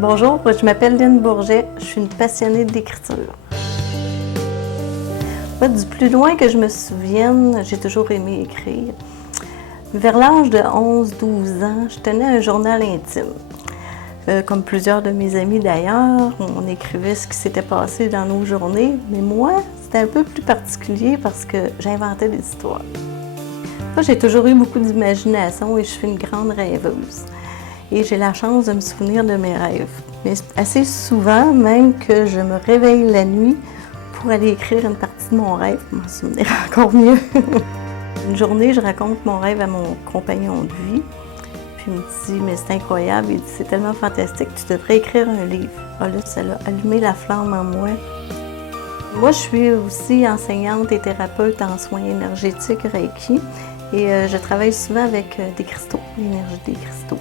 Bonjour, je m'appelle Lynne Bourget, je suis une passionnée d'écriture. Du plus loin que je me souvienne, j'ai toujours aimé écrire. Vers l'âge de 11-12 ans, je tenais un journal intime. Comme plusieurs de mes amis d'ailleurs, on écrivait ce qui s'était passé dans nos journées, mais moi, c'était un peu plus particulier parce que j'inventais des histoires. Moi, j'ai toujours eu beaucoup d'imagination et je suis une grande rêveuse. Et j'ai la chance de me souvenir de mes rêves. Mais assez souvent, même que je me réveille la nuit pour aller écrire une partie de mon rêve, pour m'en souvenir encore mieux. Une journée, je raconte mon rêve à mon compagnon de vie. Puis il me dit, mais c'est incroyable, il dit, c'est tellement fantastique, tu devrais écrire un livre. Ah là, ça a allumé la flamme en moi. Moi, je suis aussi enseignante et thérapeute en soins énergétiques Reiki. Et je travaille souvent avec des cristaux, l'énergie des cristaux.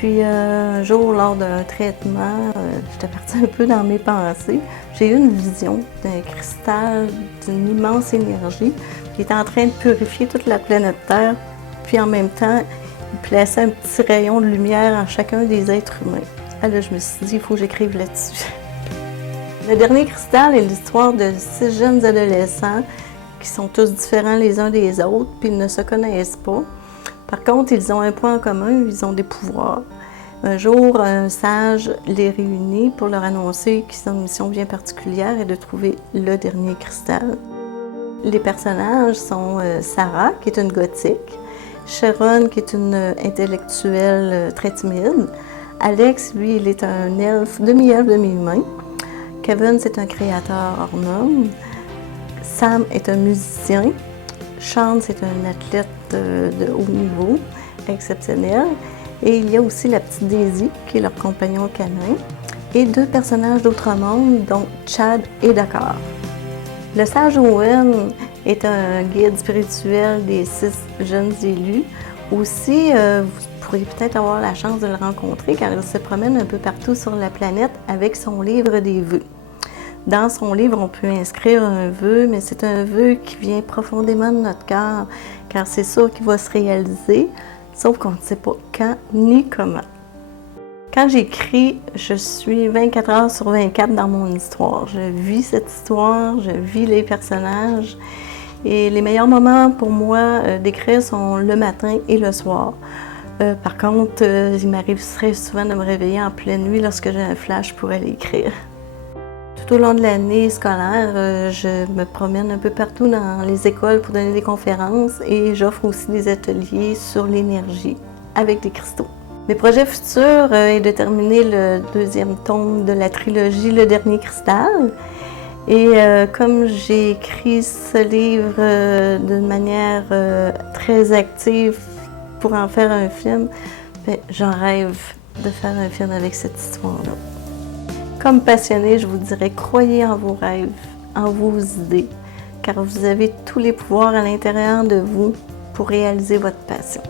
Puis un jour, lors d'un traitement, j'étais partie un peu dans mes pensées. J'ai eu une vision d'un cristal d'une immense énergie qui était en train de purifier toute la planète Terre. Puis en même temps, il plaçait un petit rayon de lumière en chacun des êtres humains. Alors je me suis dit, il faut que j'écrive là-dessus. Le dernier cristal est l'histoire de 6 jeunes adolescents qui sont tous différents les uns des autres, puis ils ne se connaissent pas. Par contre, ils ont un point en commun, ils ont des pouvoirs. Un jour, un sage les réunit pour leur annoncer qu'ils ont une mission bien particulière et de trouver le dernier cristal. Les personnages sont Sarah, qui est une gothique, Sharon, qui est une intellectuelle très timide, Alex, lui, il est un elfe, demi-elfe, demi-humain, Kevin, c'est un créateur hors norme, Sam est un musicien, Sean, c'est un athlète de haut niveau, exceptionnel. Et il y a aussi la petite Daisy, qui est leur compagnon canin, et 2 personnages d'autres mondes, dont Chad et Dakar. Le sage Owen est un guide spirituel des 6 jeunes élus. Aussi, vous pourriez peut-être avoir la chance de le rencontrer car il se promène un peu partout sur la planète avec son livre des vœux. Dans son livre, on peut inscrire un vœu, mais c'est un vœu qui vient profondément de notre cœur, car c'est sûr qu'il va se réaliser, sauf qu'on ne sait pas quand ni comment. Quand j'écris, je suis 24 heures sur 24 dans mon histoire. Je vis cette histoire, je vis les personnages. Et les meilleurs moments pour moi d'écrire sont le matin et le soir. Par contre, il m'arrive très souvent de me réveiller en pleine nuit lorsque j'ai un flash pour aller écrire. Tout au long de l'année scolaire, je me promène un peu partout dans les écoles pour donner des conférences et j'offre aussi des ateliers sur l'énergie avec des cristaux. Mes projets futurs est de terminer le 2e tome de la trilogie Le Dernier Cristal. Et comme j'ai écrit ce livre d'une manière très active pour en faire un film, j'en rêve de faire un film avec cette histoire-là. Comme passionnée, je vous dirais, croyez en vos rêves, en vos idées, car vous avez tous les pouvoirs à l'intérieur de vous pour réaliser votre passion.